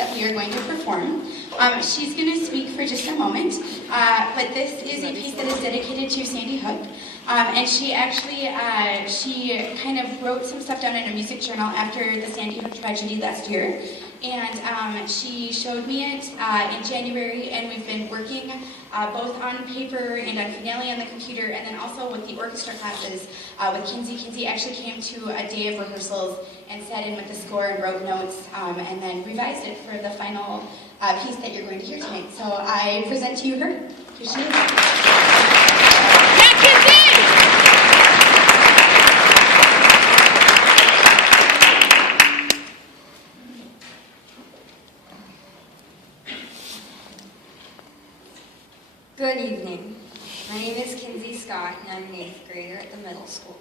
that we are going to perform. She's going to speak for just a moment, but this is a piece that is dedicated to Sandy Hook. And she actually, she kind of wrote some stuff down in a music journal after the Sandy Hook tragedy last year. And she showed me it in January, and we've been working both on paper and on finale on the computer, and then also with the orchestra classes with Kinsey. Kinsey actually came to a day of rehearsals and sat in with the score and wrote notes, and then revised it for the final piece that you're going to hear tonight. So I present to you her. Here she is. Good evening. My name is Kinsey Scott, and I'm an 8th grader at the middle school.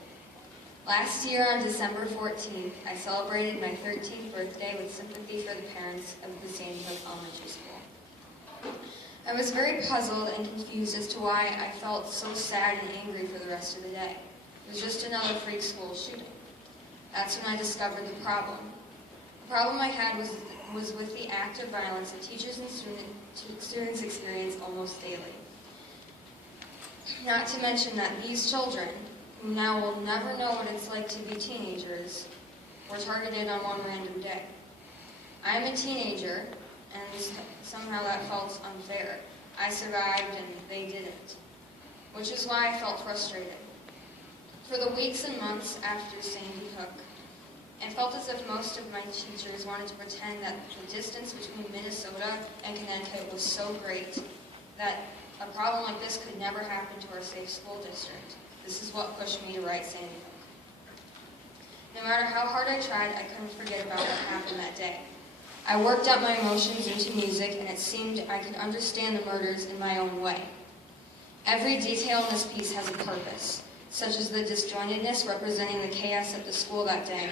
Last year on December 14th, I celebrated my 13th birthday with sympathy for the parents of the Sandy Hook Elementary School. I was very puzzled and confused as to why I felt so sad and angry for the rest of the day. It was just another freak school shooting. That's when I discovered the problem. The problem I had was with the act of violence that teachers and students experience almost daily. Not to mention that these children, who now will never know what it's like to be teenagers, were targeted on one random day. I am a teenager, and somehow that felt unfair. I survived and they didn't, which is why I felt frustrated. For the weeks and months after Sandy Hook, I felt as if most of my teachers wanted to pretend that the distance between Minnesota and Connecticut was so great that a problem like this could never happen to our safe school district. This is what pushed me to write Sandy Hook. No matter how hard I tried, I couldn't forget about what happened that day. I worked out my emotions into music, and it seemed I could understand the murders in my own way. Every detail in this piece has a purpose, such as the disjointedness representing the chaos at the school that day,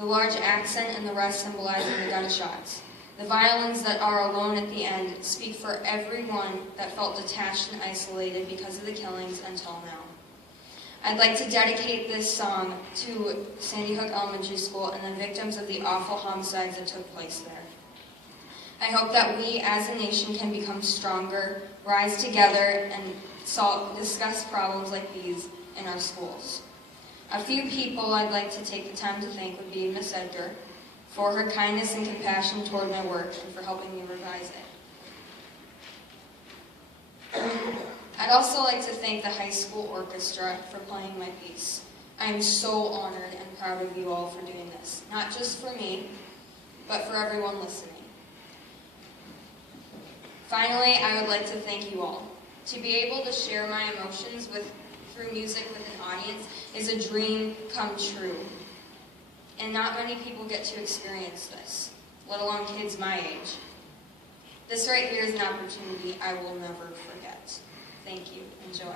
the large accent and the rest symbolizing the gunshots. The violins that are alone at the end speak for everyone that felt detached and isolated because of the killings until now. I'd like to dedicate this song to Sandy Hook Elementary School and the victims of the awful homicides that took place there. I hope that we as a nation can become stronger, rise together, and discuss problems like these in our schools. A few people I'd like to take the time to thank would be Miss Edgar, for her kindness and compassion toward my work and for helping me revise it. I'd also like to thank the high school orchestra for playing my piece. I am so honored and proud of you all for doing this, not just for me, but for everyone listening. Finally, I would like to thank you all. To be able to share my emotions through music with an audience is a dream come true. And not many people get to experience this, let alone kids my age. This right here is an opportunity I will never forget. Thank you. Enjoy.